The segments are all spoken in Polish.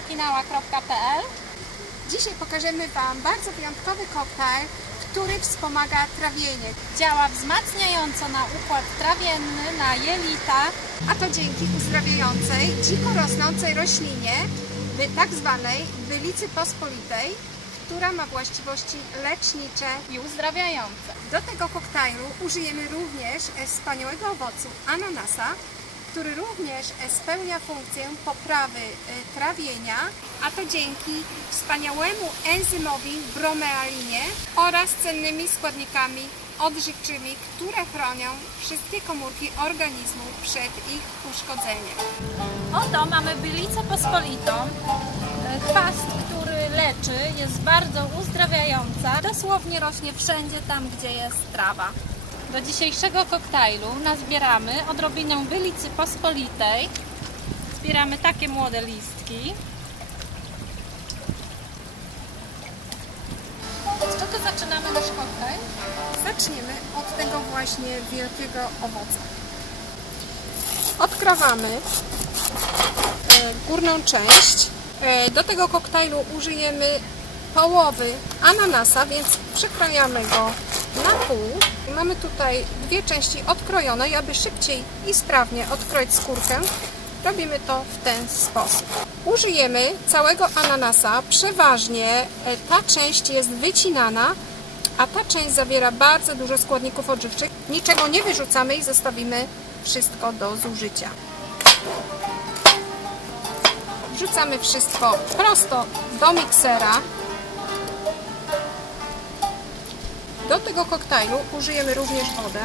wspaniała.pl Dzisiaj pokażemy Wam bardzo wyjątkowy koktajl, który wspomaga trawienie. Działa wzmacniająco na układ trawienny, na jelita. A to dzięki uzdrawiającej, dziko rosnącej roślinie, tak zwanej bylicy pospolitej, która ma właściwości lecznicze. i uzdrawiające. Do tego koktajlu użyjemy również wspaniałego owocu ananasa, który również spełnia funkcję poprawy e, trawienia, a to dzięki wspaniałemu enzymowi bromealinie oraz cennymi składnikami odżywczymi, które chronią wszystkie komórki organizmu przed ich uszkodzeniem. Oto mamy bylicę pospolitą, e, chwast, który leczy, jest bardzo uzdrawiająca. Dosłownie rośnie wszędzie tam, gdzie jest trawa. Do dzisiejszego koktajlu nazbieramy odrobinę bylicy pospolitej. Zbieramy takie młode listki. Z czego zaczynamy nasz koktajl? Zaczniemy od tego właśnie wielkiego owoca. Odkrawamy e, górną część. E, Do tego koktajlu użyjemy połowy ananasa, więc przykrajamy go na pół. Mamy tutaj dwie części odkrojone i aby szybciej i sprawnie odkroić skórkę, robimy to w ten sposób. Użyjemy całego ananasa, przeważnie e, ta część jest wycinana, a ta część zawiera bardzo dużo składników odżywczych. Niczego nie wyrzucamy i zostawimy wszystko do zużycia. Wrzucamy wszystko prosto do miksera. Do tego koktajlu użyjemy również wodę,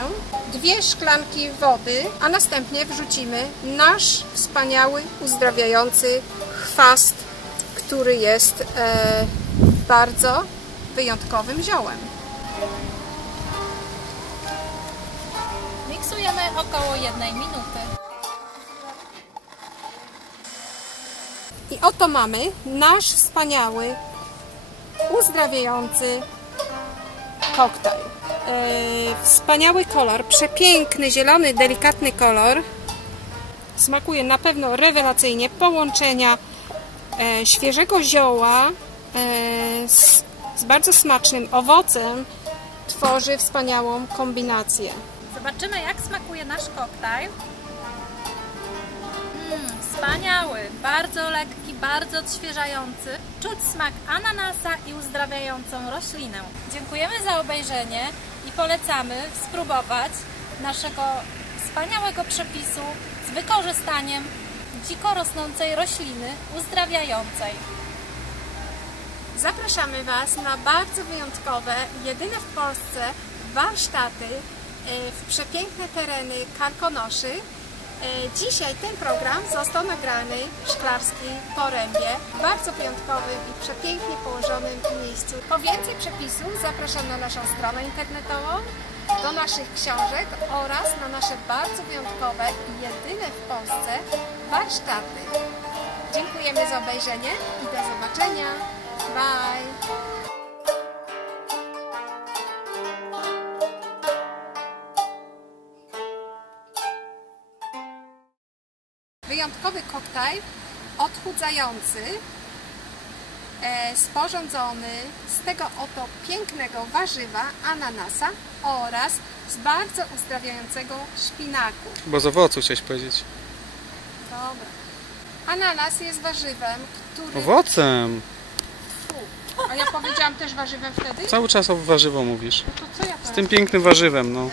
dwie szklanki wody, a następnie wrzucimy nasz wspaniały, uzdrawiający chwast, który jest e, bardzo wyjątkowym ziołem. Miksujemy około jednej minuty. I oto mamy nasz wspaniały, uzdrawiający koktajl. E, wspaniały kolor, przepiękny, zielony, delikatny kolor. Smakuje na pewno rewelacyjnie. Połączenia e, świeżego zioła e, z, z bardzo smacznym owocem tworzy wspaniałą kombinację. Zobaczymy, jak smakuje nasz koktajl. Wspaniały, bardzo lekki, bardzo odświeżający. Czuć smak ananasa i uzdrawiającą roślinę. Dziękujemy za obejrzenie i polecamy spróbować naszego wspaniałego przepisu z wykorzystaniem dziko rosnącej rośliny uzdrawiającej. Zapraszamy Was na bardzo wyjątkowe, jedyne w Polsce warsztaty e, w przepiękne tereny Karkonoszy. E, Dzisiaj ten program został nagrany w Szklarskiej Porębie, w bardzo wyjątkowym i przepięknie położonym miejscu. Po więcej przepisów zapraszam na naszą stronę internetową, do naszych książek oraz na nasze bardzo wyjątkowe i jedyne w Polsce warsztaty. Dziękujemy za obejrzenie i do zobaczenia. Bye! Wyjątkowy koktajl odchudzający, e, sporządzony z tego oto pięknego warzywa ananasa oraz z bardzo uzdrawiającego szpinaku. Bo z owocu chciałeś powiedzieć. Dobra. Ananas jest warzywem, który... Owocem! Fu. A ja powiedziałam też warzywem wtedy? Cały czas o warzywo mówisz. No to co ja Z teraz? tym pięknym warzywem, no.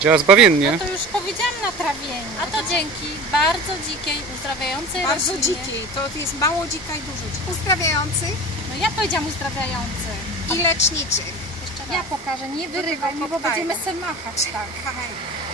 Działa zbawiennie. No to już powiedziałam na trawieniu. A to dzięki bardzo dzikiej, uzdrawiającej Bardzo roślinie. dzikiej, to jest mało dzika i dużo dzika. Uzdrawiający No ja powiedziałam uzdrawiający. i leczniczy. Ja pokażę, nie wyrywaj mi, bo będziemy se machać tak. Hej.